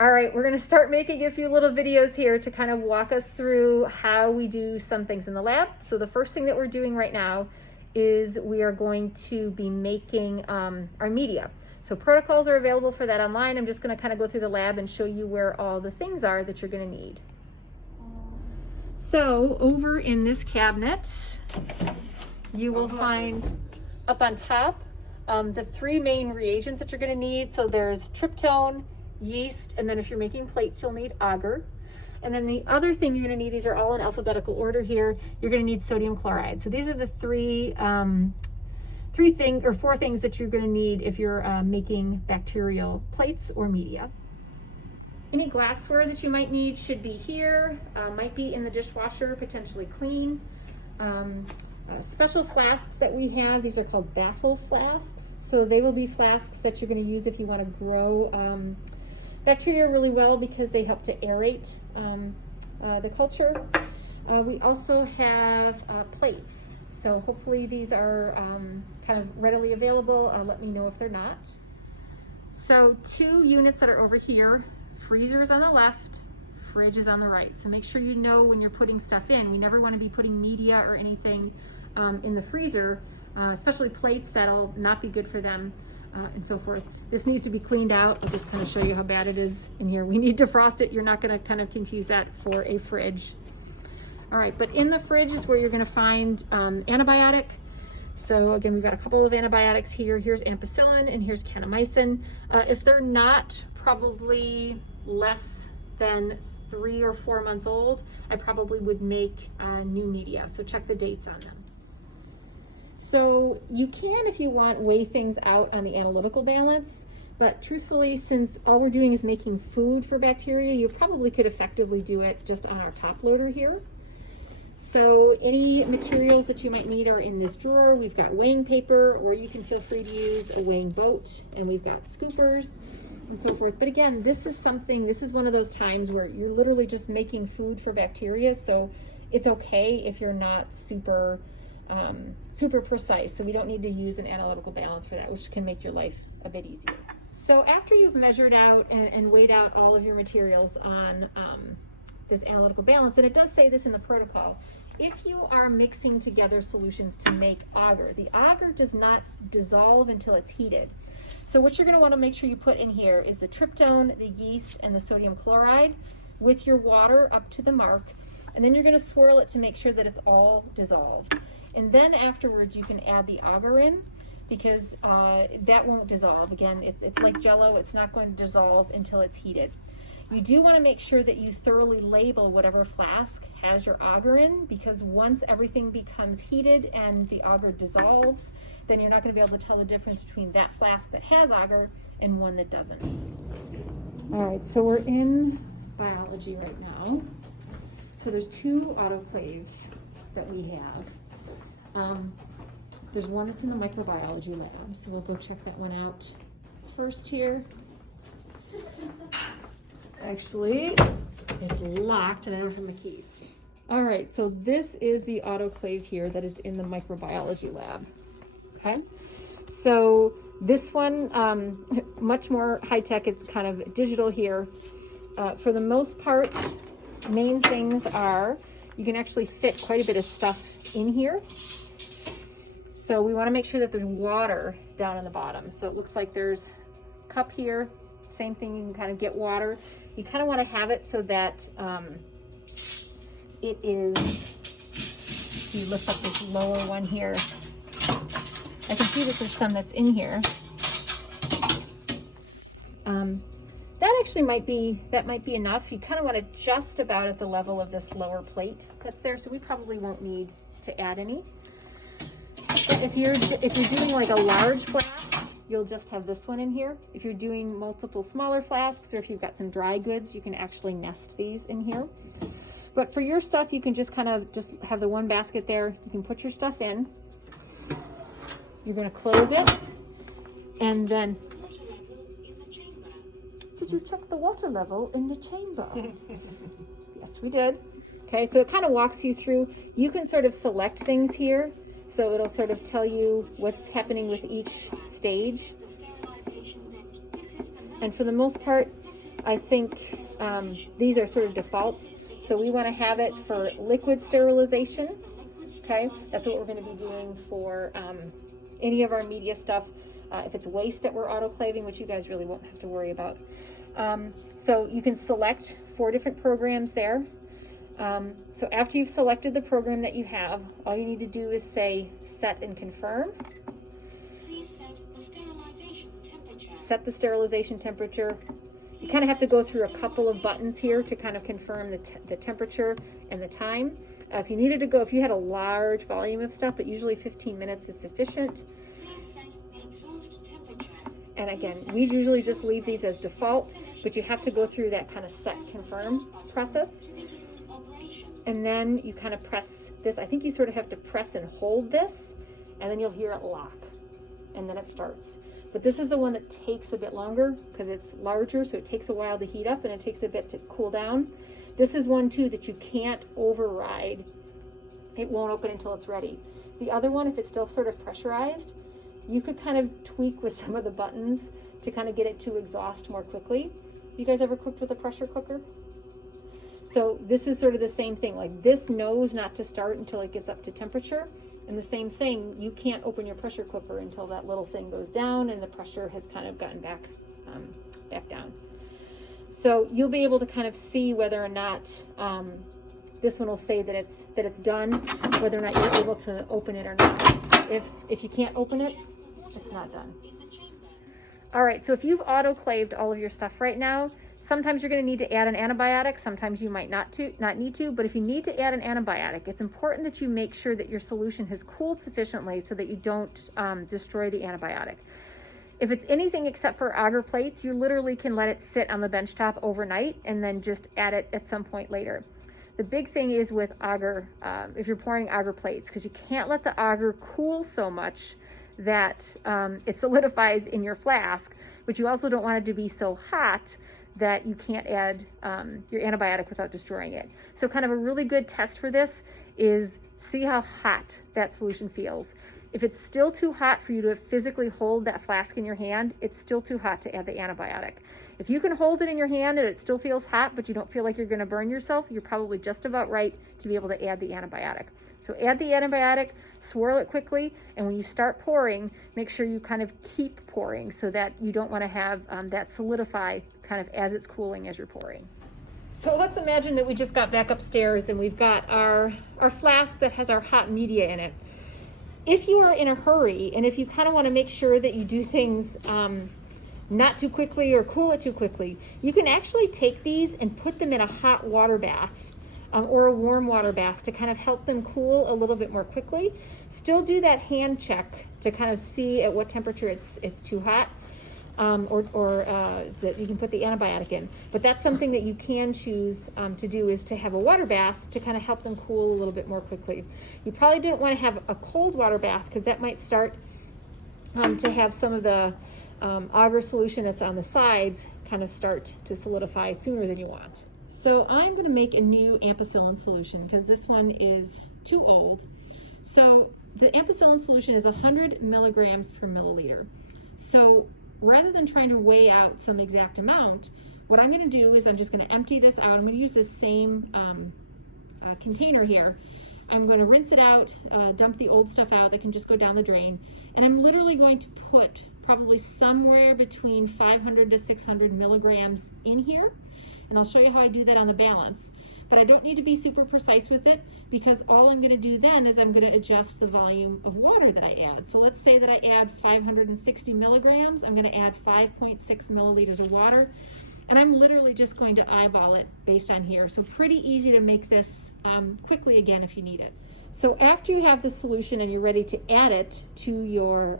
All right, we're gonna start making a few little videos here to kind of walk us through how we do some things in the lab. So the first thing that we're doing right now is we are going to be making our media. So protocols are available for that online. I'm just gonna kind of go through the lab and show you where all the things are that you're gonna need. So over in this cabinet, you will find up on top the three main reagents that you're gonna need. So there's tryptone, yeast, and then if you're making plates, you'll need agar. And then the other thing you're gonna need, these are all in alphabetical order here, you're gonna need sodium chloride. So these are the four things that you're gonna need if you're making bacterial plates or media. Any glassware that you might need should be here, might be in the dishwasher, potentially clean. Special flasks that we have, these are called baffle flasks. So they will be flasks that you're gonna use if you wanna grow bacteria really well because they help to aerate the culture. We also have plates. So hopefully these are kind of readily available. Let me know if they're not. So 2 units that are over here, freezers on the left, fridge is on the right. So make sure you know when you're putting stuff in. We never want to be putting media or anything in the freezer, especially plates. That'll not be good for them. And so forth. This needs to be cleaned out. I'll just kind of show you how bad it is in here. We need to frost it. You're not going to kind of confuse that for a fridge. All right, but in the fridge is where you're going to find antibiotic. So again, we've got a couple of antibiotics here. Here's ampicillin and here's kanamycin. If they're not probably less than 3 or 4 months old, I probably would make new media. So check the dates on them. So you can, if you want, weigh things out on the analytical balance, but truthfully, since all we're doing is making food for bacteria, you probably could effectively do it just on our top loader here. So any materials that you might need are in this drawer. We've got weighing paper, or you can feel free to use a weighing boat, and we've got scoopers and so forth. But again, this is one of those times where you're literally just making food for bacteria, so it's okay if you're not super precise. So we don't need to use an analytical balance for that, which can make your life a bit easier. So after you've measured out and weighed out all of your materials on this analytical balance, and it does say this in the protocol, if you are mixing together solutions to make agar, the agar does not dissolve until it's heated. So what you're going to want to make sure you put in here is the tryptone, the yeast, and the sodium chloride with your water up to the mark, and then you're going to swirl it to make sure that it's all dissolved. And then afterwards you can add the agar in, because that won't dissolve. Again, it's like Jello, it's not going to dissolve until it's heated. You do want to make sure that you thoroughly label whatever flask has your agar in, because once everything becomes heated and the agar dissolves, then you're not going to be able to tell the difference between that flask that has agar and one that doesn't. All right, so we're in biology right now. So there's 2 autoclaves that we have. There's one that's in the microbiology lab, so we'll go check that one out first here. Actually, it's locked and I don't have my keys. All right, so this is the autoclave here that is in the microbiology lab. Okay, so this one, much more high-tech, it's kind of digital here. For the most part, main things are, you can actually fit quite a bit of stuff in here. So we want to make sure that there's water down in the bottom. So it looks like there's a cup here. Same thing, you can kind of get water. You kind of want to have it so that it is, you lift up this lower one here. I can see that there's some that's in here. That actually might be enough. You kind of want it just about at the level of this lower plate that's there, so we probably won't need to add any. But if you're doing like a large flask, you'll just have this one in here. If you're doing multiple smaller flasks, or if you've got some dry goods, you can actually nest these in here. But for your stuff, you can just kind of just have the one basket there. You can put your stuff in. You're going to close it, and then, did you check the water level in the chamber? Yes, we did. Okay, so it kind of walks you through. You can sort of select things here. So it'll sort of tell you what's happening with each stage. And for the most part, I think these are sort of defaults. So we want to have it for liquid sterilization. Okay, that's what we're going to be doing for any of our media stuff. If it's waste that we're autoclaving, which you guys really won't have to worry about. So you can select 4 different programs there. So after you've selected the program that you have, all you need to do is say set and confirm. Set the sterilization temperature. You kind of have to go through a couple of buttons here to kind of confirm the temperature and the time. If you needed to go, if you had a large volume of stuff, but usually 15 minutes is sufficient. And again, we usually just leave these as default, but you have to go through that kind of set confirm process. And then you kind of press this. I think you sort of have to press and hold this, and then you'll hear it lock, and then it starts. But this is the one that takes a bit longer because it's larger, so it takes a while to heat up and it takes a bit to cool down. This is one too that you can't override. It won't open until it's ready. The other one, if it's still sort of pressurized, you could kind of tweak with some of the buttons to kind of get it to exhaust more quickly. You guys ever cooked with a pressure cooker? So this is sort of the same thing. Like this knows not to start until it gets up to temperature. And the same thing, you can't open your pressure cooker until that little thing goes down and the pressure has kind of gotten back down. So you'll be able to kind of see whether or not this one will say that it's done, whether or not you're able to open it or not. If you can't open it, it's not done. All right, so if you've autoclaved all of your stuff right now, sometimes you're going to need to add an antibiotic. Sometimes you might not need to, but if you need to add an antibiotic, it's important that you make sure that your solution has cooled sufficiently so that you don't destroy the antibiotic. If it's anything except for agar plates, you literally can let it sit on the benchtop overnight and then just add it at some point later. The big thing is with agar, if you're pouring agar plates, because you can't let the agar cool so much that it solidifies in your flask, but you also don't want it to be so hot that you can't add your antibiotic without destroying it. So kind of a really good test for this is see how hot that solution feels. If it's still too hot for you to physically hold that flask in your hand, it's still too hot to add the antibiotic. If you can hold it in your hand and it still feels hot, but you don't feel like you're going to burn yourself, you're probably just about right to be able to add the antibiotic. So add the antibiotic, swirl it quickly, and when you start pouring, make sure you kind of keep pouring so that you don't want to have that solidify kind of as it's cooling as you're pouring. So let's imagine that we just got back upstairs and we've got our flask that has our hot media in it. If you are in a hurry and if you kind of want to make sure that you do things not too quickly or cool it too quickly, you can actually take these and put them in a hot water bath or a warm water bath to kind of help them cool a little bit more quickly. Still do that hand check to kind of see at what temperature it's too hot, or that you can put the antibiotic in. But that's something that you can choose to do, is to have a water bath to kind of help them cool a little bit more quickly. You probably don't want to have a cold water bath because that might start to have some of the agar solution that's on the sides kind of start to solidify sooner than you want. So I'm going to make a new ampicillin solution because this one is too old. So the ampicillin solution is 100 milligrams per milliliter. So rather than trying to weigh out some exact amount, what I'm going to do is I'm just going to empty this out. I'm going to use this same container here. I'm going to rinse it out, dump the old stuff out that can just go down the drain, and I'm literally going to put probably somewhere between 500 to 600 milligrams in here, and I'll show you how I do that on the balance. But I don't need to be super precise with it because all I'm going to do then is I'm going to adjust the volume of water that I add. So let's say that I add 560 milligrams, I'm going to add 5.6 milliliters of water, and I'm literally just going to eyeball it based on here. So pretty easy to make this quickly again if you need it. So after you have the solution and you're ready to add it to your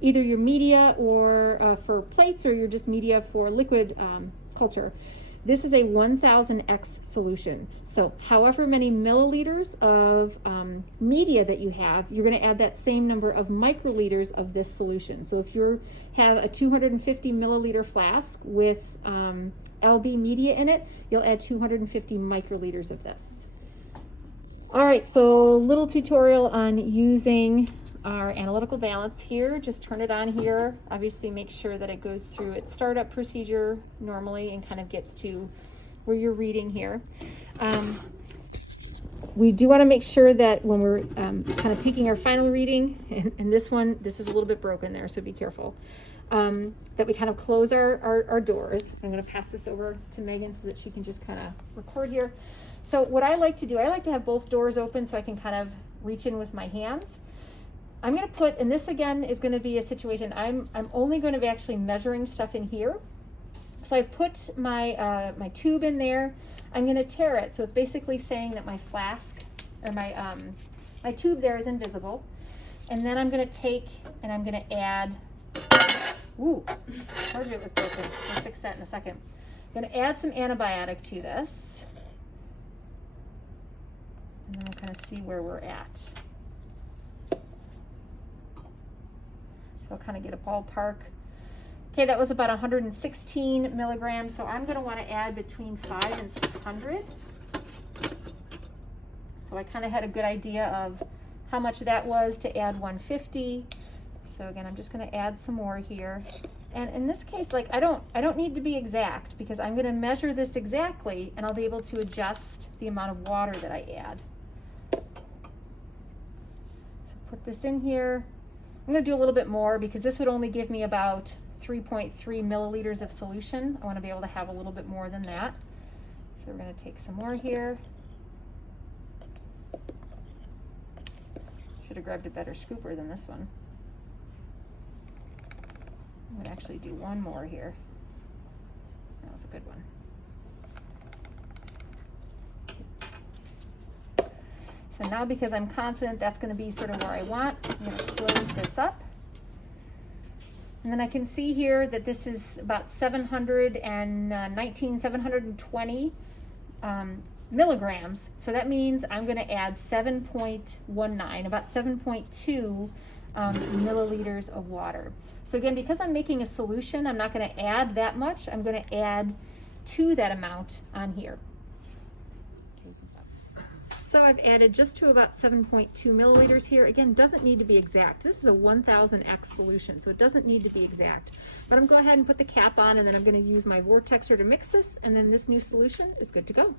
either your media or for plates, or your just media for liquid culture, this is a 1000x solution. So however many milliliters of media that you have, you're going to add that same number of microliters of this solution. So if you have a 250 milliliter flask with LB media in it, you'll add 250 microliters of this. All right, so little tutorial on using our analytical balance here. Just turn it on here. Obviously make sure that it goes through its startup procedure normally and kind of gets to where you're reading here. We do want to make sure that when we're kind of taking our final reading, and this is a little bit broken there, so be careful, that we kind of close our doors. I'm going to pass this over to Megan so that she can just kind of record here. So what I like to do, I like to have both doors open so I can kind of reach in with my hands. I'm going to put, and this again is going to be a situation, I'm only going to be actually measuring stuff in here. So I've put my my tube in there. I'm going to tear it. So it's basically saying that my flask or my tube there is invisible. And then I'm going to take and I'm going to add, ooh, I told you it was broken. I'll fix that in a second. I'm going to add some antibiotic to this. And then we'll kind of see where we're at. So I'll kind of get a ballpark. Okay, that was about 116 milligrams, so I'm going to want to add between 500 and 600. So I kind of had a good idea of how much that was to add 150. So again, I'm just going to add some more here. And in this case, like I don't need to be exact because I'm going to measure this exactly and I'll be able to adjust the amount of water that I add. So put this in here. I'm going to do a little bit more because this would only give me about 3.3 milliliters of solution. I want to be able to have a little bit more than that. So we're going to take some more here. Should have grabbed a better scooper than this one. I'm going to actually do one more here. That was a good one. So now because I'm confident that's going to be sort of where I want, I'm going to close this up. And then I can see here that this is about 720 milligrams. So that means I'm going to add 7.19, about 7.2 milliliters of water. So again, because I'm making a solution, I'm not going to add that much. I'm going to add to that amount on here. So I've added just to about 7.2 milliliters here. Again, doesn't need to be exact. This is a 1000x solution, so it doesn't need to be exact. But I'm going to go ahead and put the cap on, and then I'm going to use my vortexer to mix this, and then this new solution is good to go.